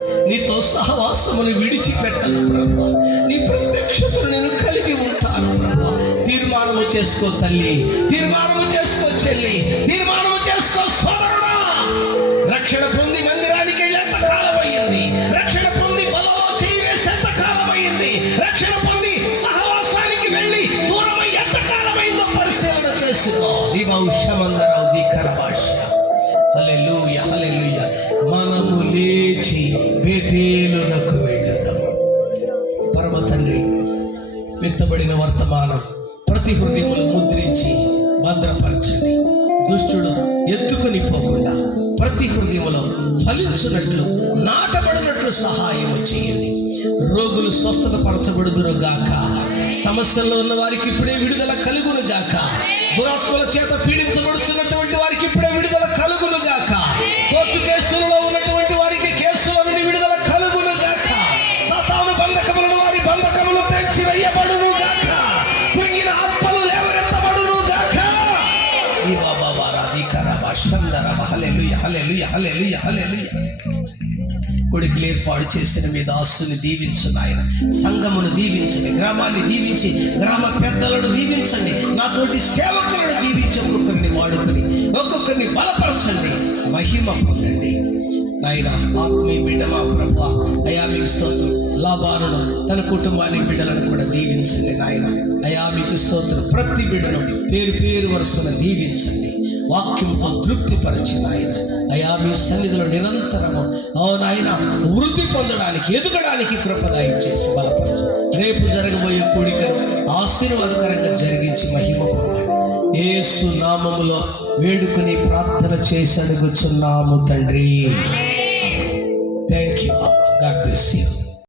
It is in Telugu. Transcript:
నీతో సహవాసమును విడిచిపెట్టను ప్రభా. నీ ప్రత్యక్షతను నేను కలిగి ఉంటాను ప్రభా. తీర్మానము చేసుకో తల్లి. తీర్మానము చేసుకో చెల్లి. తీర్మానము చేసుకో సోదరుడా రక్షణ పొంది మందిరానికి వెళ్ళి ఎంత కాలం అయ్యింది రక్షణ పొంది బలలో చేయి వేసి ఎంత కాలం అయ్యింది రక్షణ పొంది సహవాసానికి వెళ్ళి దూరమై ఎంత కాలం అయిందో పరిశీలన చేసుకో. ఈ భవిష్యమందరావు దీకర భాష బేతేలునకు వెళ్ళుదాము. పరమ తండ్రి విత్తబడిన వర్తమానం ప్రతి హృదయములు ముద్రించి భద్రపరచండి. దుష్టుడు ఎత్తుకొని పోకుండా ప్రతి హృదయంలో ఫలించున్నట్లు నాటబడినట్లు సహాయం చేయండి. రోగులు స్వస్థత పరచబడుదురు గాక సమస్యల్లో ఉన్న వారికి ఇప్పుడే విడుదల కలుగును గాక దురాత్మల చేత పీడించబడుతున్నటువంటి వారాధికర భాషందర హల్లెలూయ హల్లెలూయ హల్లెలూయ. కొడుకులు ఏర్పాటు చేసిన మీ దాసుని దీవించు నాయన. సంఘమును దీవించండి గ్రామాన్ని దీవించి గ్రామ పెద్దలను దీవించండి. నాతోటి సేవకులను దీవించి ఒక్కొక్కరిని వాడుకొని ఒక్కొక్కరిని బలపరచండి మహిమ పొందండి. నాయన ఆత్మీయ బిడ్డ మా ప్రభు. అయా మీకు స్తోత్రం లాభాలను తన కుటుంబాన్ని బిడ్డలను కూడా దీవించండి నాయన. అయా మీకు స్తోత్రం. ప్రతి బిడ్డను పేరు పేరు వరుసను దీవించండి. వాక్యంతో తృప్తిపరిచి నాయన. అయా మీ సన్నిధిలో నిరంతరము ఓ నాయన వృద్ధి పొందడానికి ఎదగడానికి కృపదాయం చేసి బలపరచు. రేపు జరగబోయే కోడికను ఆశీర్వాదకరంగా జరిగించి మహిమ పొందండి. యేసు నామములో వేడుకుని ప్రార్థన చేసి అడుగుచున్నాము తండ్రి. Thank you God bless you